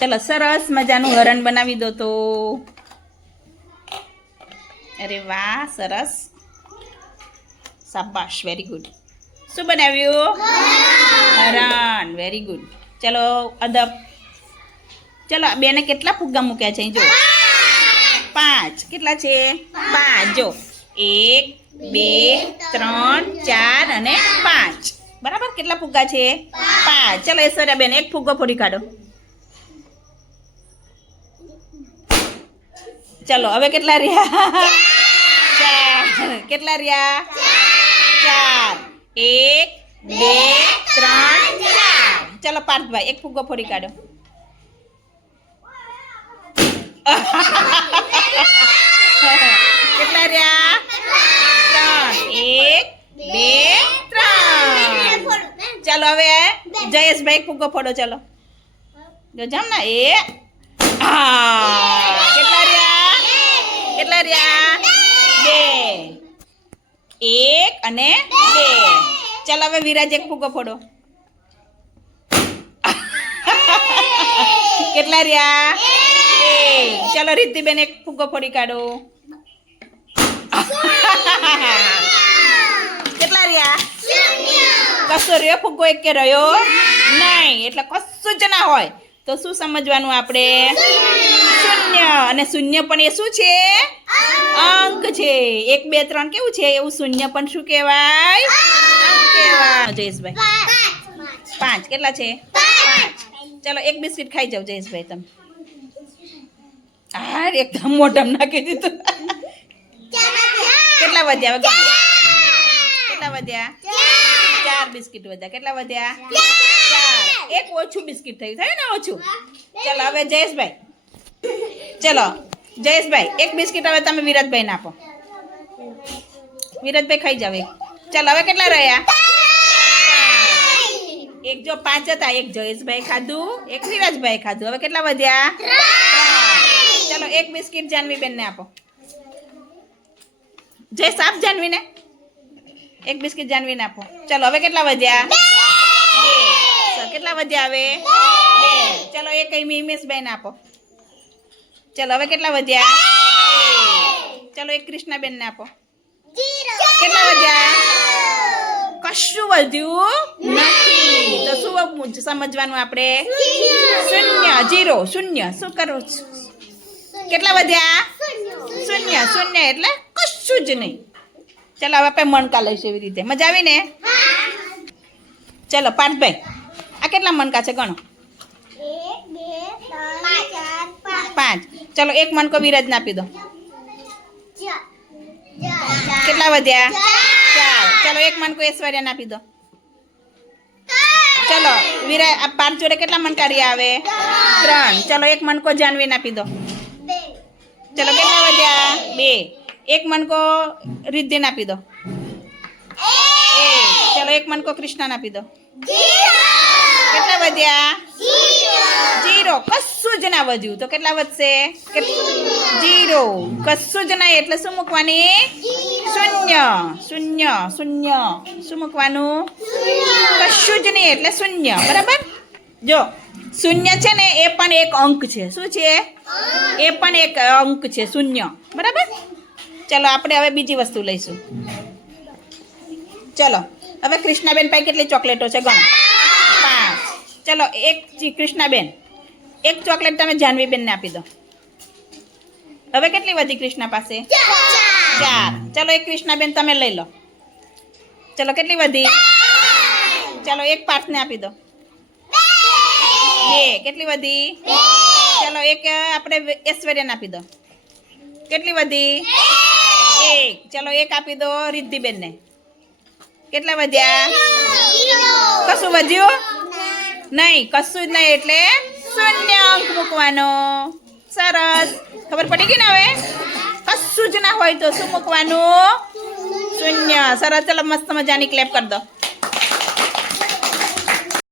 ચલો, સરસ મજાનું હરણ બનાવી દો તો. અરે વાહ, સરસ. શાબાશ વેરી ગુડ શું બનાવ્યું? હરણ વેરી ગુડ ચલો, અદબ. ચલો બેને કેટલા ફુગ્ગા મૂક્યા છે જો. પાંચ. કેટલા છે? પાંચ. જો. એક, બે, ત્રણ, ચાર અને પાંચ. બરાબર? કેટલા ફુગ્ગા છે? પાંચ. ચલો ઐશ્વર્યા બેન એક ફુગ્ગો ફોડી કાઢો. ચલો, હવે કેટલા રહ્યા? ચાર. કેટલા રહ્યા? ચાર. એક, બે, ત્રણ, ચાર. ચાલો, પાર્થભાઈ, એક ફુગ્ગો ફોડી કાઢો. કેટલા રહ્યા? ત્રણ. એક, બે, ત્રણ. ચાલો, હવે જયેશભાઈ ફુગ્ગો ફોડો, ચાલો. જો જામ ને એ. હા કેટલા રહ્યા કેટલા રહ્યા બે એક અને બે. ચાલો હવે વિરાજ એક ફૂગો ફોડો. કેટલા રહ્યા? ચાલો રિદ્ધિબેન એક ફૂગો ફોડી કાઢો. કેટલા રહ્યા? કશો રહ્યો ફૂગો એક કે રહ્યો? નહીં. એટલે કશું જ ના હોય. તો શું સમજવાનું આપણે? શૂન્ય. અને શૂન્ય પણ એ શું છે? અંક છે. એક, બે, ત્રણ કેવું છે? એવું શૂન્ય પણ શું કહેવાય? અંક કહેવાય. જયેશભાઈ. પાંચ. કેટલા છે? પાંચ. ચલો, એક બિસ્કિટ ખાઈ જાવ જયેશભાઈ, તમે. હા એકદમ મોઢામાં નાખી દીધું. કેટલા વધ્યા? હવે કેટલા વધ્યા? ચાર બિસ્કિટ વધ્યા. કેટલા વધ્યા? ચાર. એક ઓછું બિસ્કિટ થયું. થયું ને ઓછું? ચલો, હવે જયેશભાઈ. ચલો જયેશભાઈ, એક બિસ્કિટ હવે તમે વિરાજભાઈને આપો. વિરાજભાઈ ખાઈ જાવ ચાલ, હવે કેટલા રહ્યા? એક જો પાંચ હતા, એક જયેશભાઈ ખાધું, એક વિરાજભાઈ ખાધું. હવે કેટલા વધ્યા. ચલો, એક બિસ્કિટ જાનવીબેનને આપો. જય સાપ જાનવીને? એક બિસ્કિટ જાનવીને આપો. ચાલો, હવે કેટલા વધ્યા? કેટલા વધ્યા હવે? ચાલો, એક હિમેશભાઈને આપો. ચલો હવે કેટલા વધ્યા. ચલો એક કૃષ્ણાબેનને આપો. કેટલા વધ્યા કશું વધ્યું નથી. તો શું સમજવાનું આપણે? શૂન્ય જીરો શૂન્ય. શું કરવું કેટલા વધ્યા શૂન્ય શૂન્ય એટલે કશું જ નહીં. ચાલો હવે આપણે મણકા લઈશું એવી રીતે. મજા આવી ને? ચલો પાર્થભાઈ આ કેટલા મણકા છે? ગણો. પાંચ. ચલો એક મણકો વિરાજને આપી દો. કેટલા વધ્યા? ચાર. ચલો એક મણકો ઐશ્વર્યાને આપી દો. ચલો વિરા પાર જોડે કેટલા મનકારી આવે? ત્રણ. ચલો એક મણકો જાનવીને આપી દો. ચલો કેટલા વધ્યા? બે. એક મણકો રિદ્ધિને આપી દો. ચલો એક મણકો કૃષ્ણાને આપી દો. કેટલા વધ્યા? જીરો. કશું જ ના વધ્યું. તો કેટલા વધશે? જીરો. કશું જ ના એટલે શું મૂકવાની? શૂન્ય. શૂન્ય. શૂન્ય. શું મૂકવાનું? કશું જ નહીં. એટલે શૂન્ય. બરાબર? જો. શૂન્ય છે ને, એ પણ એક અંક છે. શું છે? એ પણ એક અંક છે. શૂન્ય. બરાબર? ચલો, આપણે હવે બીજી વસ્તુ લઈશું. ચલો. હવે કૃષ્ણાબેન પાસે કેટલી ચોકલેટો છે? ગણો. ચલો, એક કૃષ્ણાબેન. એક ચોકલેટ તમે જાનવીબેનને આપી દો. હવે કેટલી વધી કૃષ્ણા પાસે? ચાર. ચલો, એક કૃષ્ણાબેન તમે લઈ લો. ચલો, કેટલી વધી? ચલો, એક પાર્થને આપી દો. બે. કેટલી વધી? ચલો, એક આપણે ઐશ્વર્યાને આપી દો. કેટલી વધી? એક. ચલો, એક આપી દો રિદ્ધિબેનને. કેટલા વધ્યા? કશું વધ્યું? નહીં, કશું જ નહીં એટલે શૂન્ય અંક મૂકવાનો. સરસ. ખબર પડી ગઈ ને હવે? કશું જ ના હોય તો શું મૂકવાનું? શૂન્ય. સરસ. ચલો, મસ્ત મજાની ક્લેપ કરી દો.